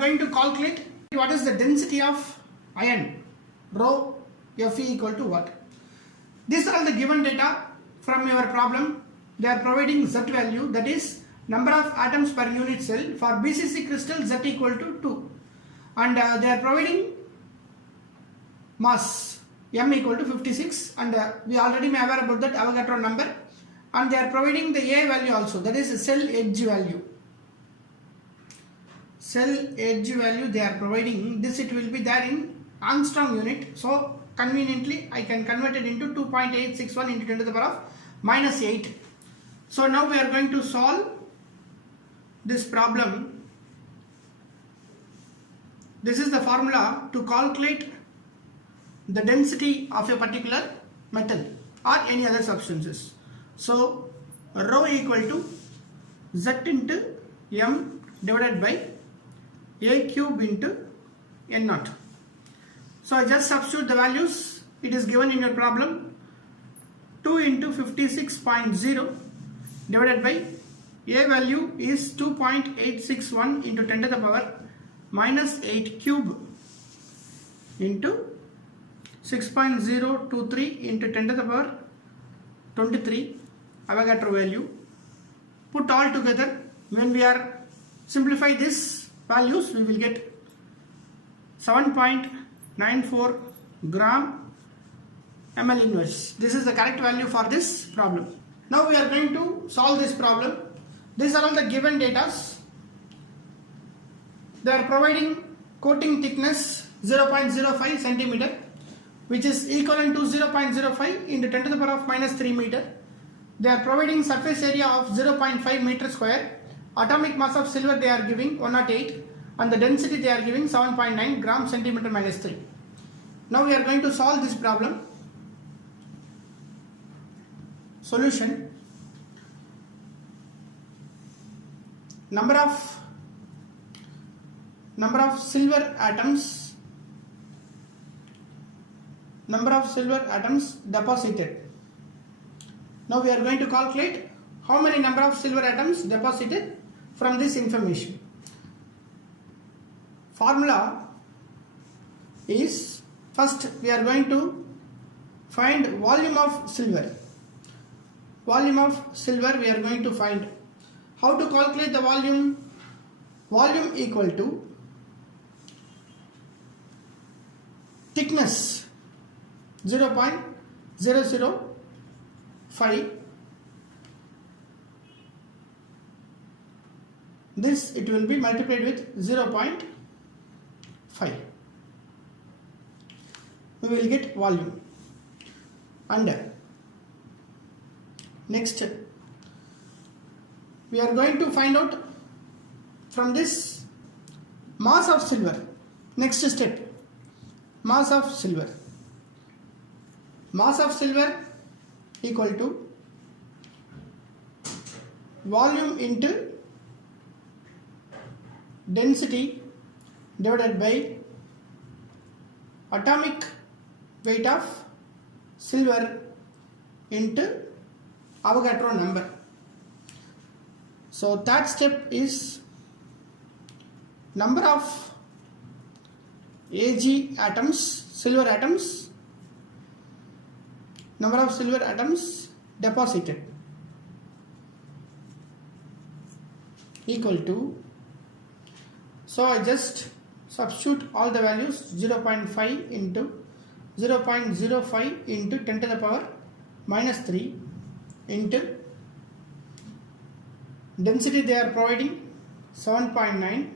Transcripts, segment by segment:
going to calculate what is the density of iron, rho Fe equal to what. These are all the given data from your problem. They are providing Z value, that is number of atoms per unit cell. For BCC crystal, Z equal to 2, and they are providing mass M equal to 56, and we already may aware about that Avogadro number, and they are providing the A value also, that is cell edge value. Cell edge value they are providing. This it will be there in Armstrong unit, so conveniently I can convert it into 2.861 into 10 to the power of -8. So now we are going to solve this problem. This is the formula to calculate the density of a particular metal or any other substances. So rho equal to Z into M divided by A cube into N naught. So I just substitute the values. It is given in your problem. 2 into 56.0 divided by A value is 2.861 into 10 to the power -8 cube into 6.023 into 10 to the power 23 Avogadro value. Put all together. When we are simplify this values, we will get 7.94 gram ml inverse. This is the correct value for this problem. Now we are going to solve this problem. These are all the given data. They are providing coating thickness 0.05 centimeter, which is equivalent to 0.05 into 10 to the power of -3 meter. They are providing surface area of 0.5 meter square. Atomic mass of silver they are giving 108, and the density they are giving 7.9 gram centimeter -3. Now we are going to solve this problem. Solution. Number of silver atoms deposited. Now we are going to calculate how many number of silver atoms deposited from this information. Formula is, first we are going to find volume of silver. Volume of silver we are going to find. How to calculate the volume? Volume equal to thickness 0.005. This it will be multiplied with 0.5. We will get volume. And next we are going to find out from this mass of silver. Next step, mass of silver. Mass of silver equal to volume into density divided by atomic weight of silver into Avogadro number. So third step is number of Ag atoms, silver atoms, number of silver atoms deposited equal to, so I just substitute all the values, 0.5 into 0.05 into 10 to the power -3 into density they are providing 7.9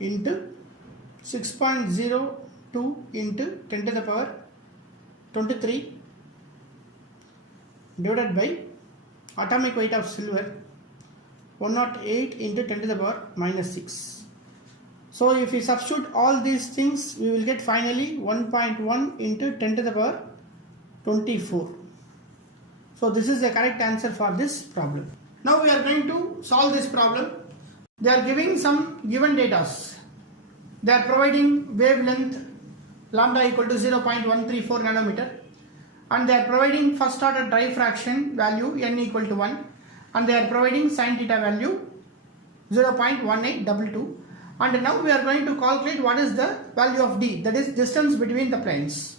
into 6.02 into 10 to the power 23 divided by atomic weight of silver 108 into 10 to the power -6. So if we substitute all these things, we will get finally 1.1 into 10 to the power 24. So this is the correct answer for this problem. Now we are going to solve this problem. They are giving some given data. They are providing wavelength lambda equal to 0.134 nanometer, and they are providing first order diffraction value n equal to 1, and they are providing sin theta value 0.1822, and now we are going to calculate what is the value of d, that is distance between the planes.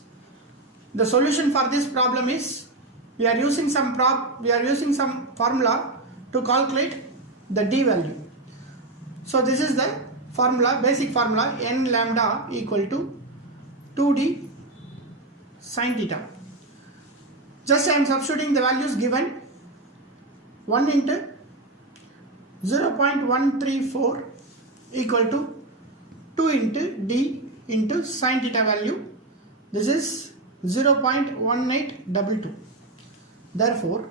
The solution for this problem is we are using some formula to calculate the d value. So this is the formula, basic formula, n lambda equal to 2d sin theta. Just I am substituting the values given. 1 into 0.134 equal to 2 into d into sin theta value. This is 0.1822. Therefore,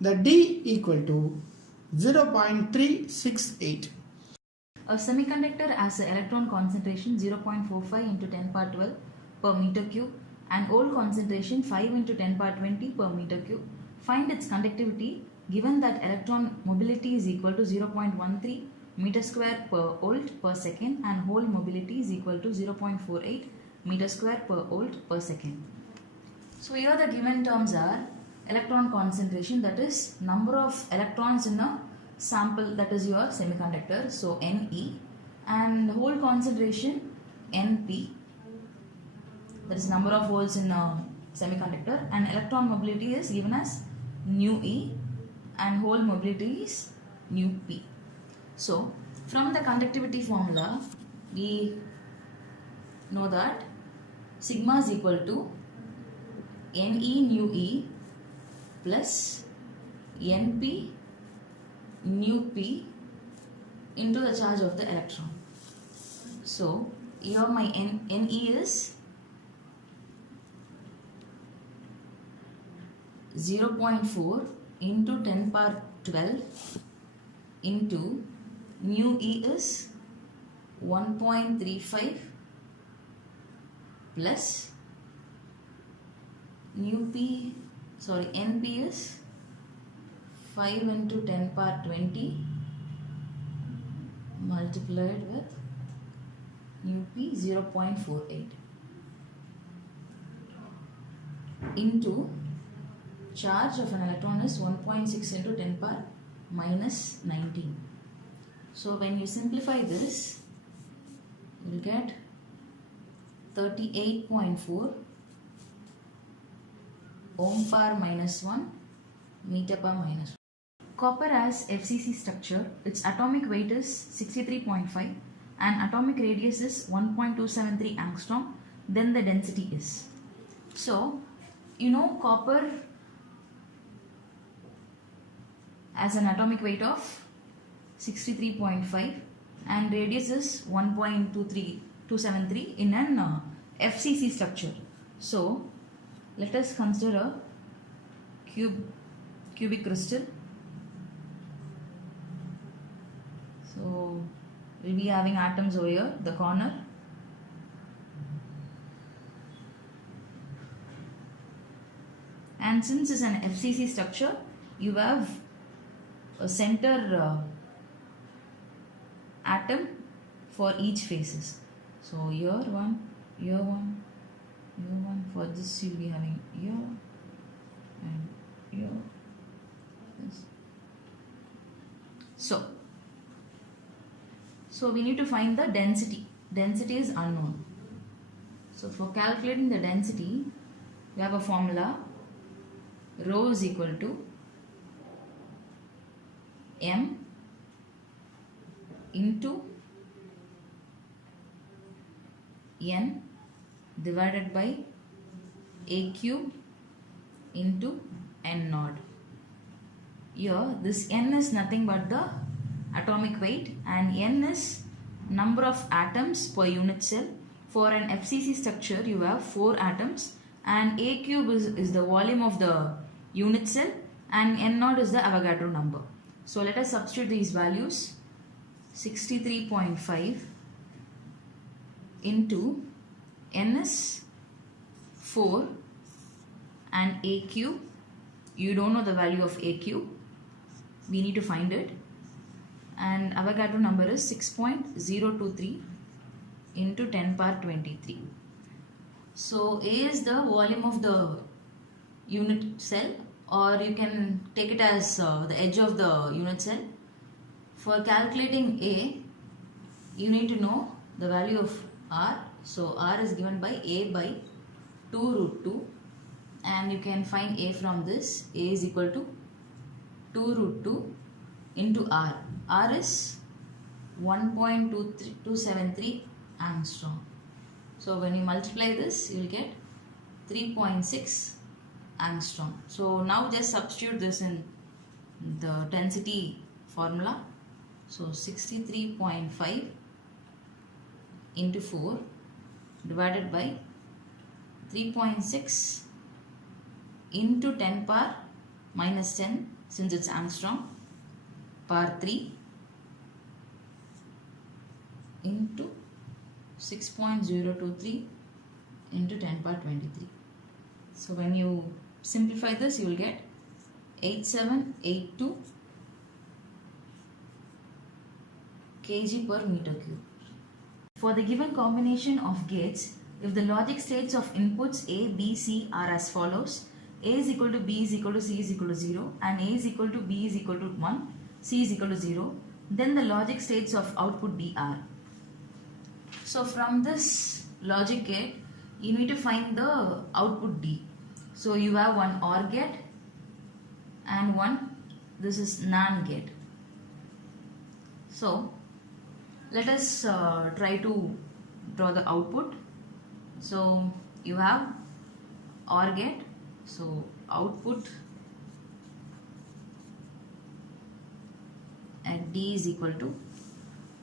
the d equal to 0.368. A semiconductor has an electron concentration 0.45 into 10 power 12 per meter cube and hole concentration 5 into 10 power 20 per meter cube. Find its conductivity given that electron mobility is equal to 0.13 meter square per volt per second and hole mobility is equal to 0.48 meter square per volt per second. So here the given terms are electron concentration, that is number of electrons in a sample, that is your semiconductor, so Ne, and hole concentration Np, that is number of holes in a semiconductor, and electron mobility is given as nu E and hole mobility is nu P. So from the conductivity formula we know that sigma is equal to Ne nu E plus Np nu P into the charge of the electron. So here my Ne is 0.4 into 10 power 12 into nu E is 1.35 plus Np is 5 into 10 power 20 multiplied with nu P 0.48 into charge of an electron is 1.6 into 10 power minus 19. So when you simplify this, you will get 38.4 ohm power minus 1 meter per minus 1. Copper has FCC structure. Its atomic weight is 63.5 and atomic radius is 1.273 angstrom. Then the density is. So you know copper has an atomic weight of 63.5 and radius is 1.273 in an FCC structure. So let us consider a cubic crystal. So we'll be having atoms over here, the corner. And since it's an FCC structure, you have a center atom for each faces. So here one, here one, here one. For this you'll be having here and here. This. So we need to find the density. Density is unknown. So for calculating the density, we have a formula. Rho is equal to m into n divided by a cube into n naught. Here this n is nothing but the atomic weight and n is number of atoms per unit cell. For an FCC structure you have 4 atoms and a cube is the volume of the unit cell and n naught is the Avogadro number. So let us substitute these values. 63.5 into n is 4 and a cube, you don't know the value of a cube, we need to find it, and Avogadro number is 6.023 into 10 power 23. So A is the volume of the unit cell, or you can take it as the edge of the unit cell. For calculating A, you need to know the value of R. So R is given by A by 2 root 2, and you can find A from this. A is equal to 2 root 2 into R. R is 1.273 angstrom. So when you multiply this, you will get 3.6 angstrom. So now just substitute this in the density formula. So 63.5 into 4 divided by 3.6 into 10 power minus 10, since it's angstrom, power 3 into 6.023 into 10 power 23. So when you simplify this, you will get 8782 kg per meter cube. For the given combination of gates, if the logic states of inputs A, B, C are as follows: A is equal to B is equal to C is equal to 0, and A is equal to B is equal to 1, C is equal to 0, then the logic states of output D are. So from this logic gate, you need to find the output D. So you have one OR gate and one, this is NAND gate. So let us try to draw the output. So you have OR gate, so output at D is equal to,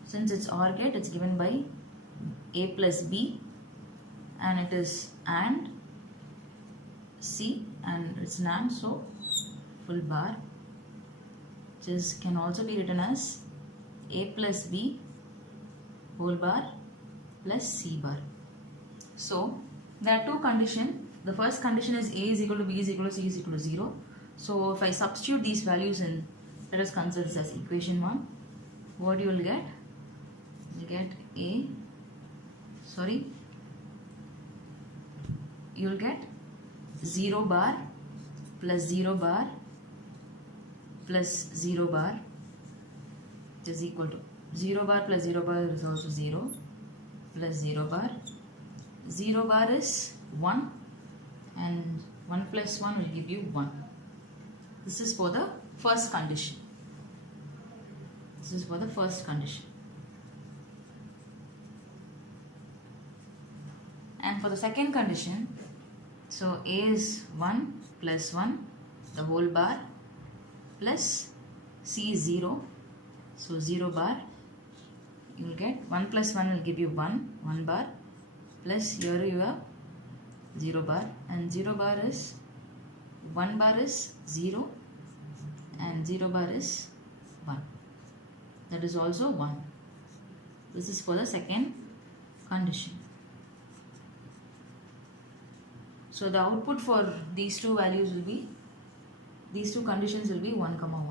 since it's OR gate, it's given by A plus B, and it is AND C, and it's NAND, so full bar, which is can also be written as A plus B whole bar plus C bar. So there are two conditions. The first condition is A is equal to B is equal to C is equal to 0. So if I substitute these values in, let us consider this as equation 1. What you will get? You get you will get 0 bar plus 0 bar plus 0 bar, which is equal to 0 bar plus 0 bar is also 0 plus 0 bar. 0 bar is 1, and 1 plus 1 will give you 1. This is for the first condition. This is for the first condition. And for the second condition, so A is 1 plus 1, the whole bar, plus C is 0, so 0 bar. You will get 1 plus 1 will give you 1 bar, plus here you have 0 bar, and 0 bar is 1 bar is 0 and 0 bar is 1. That is also 1. This is for the second condition. So the output for these two values will be, these two conditions will be 1, 1.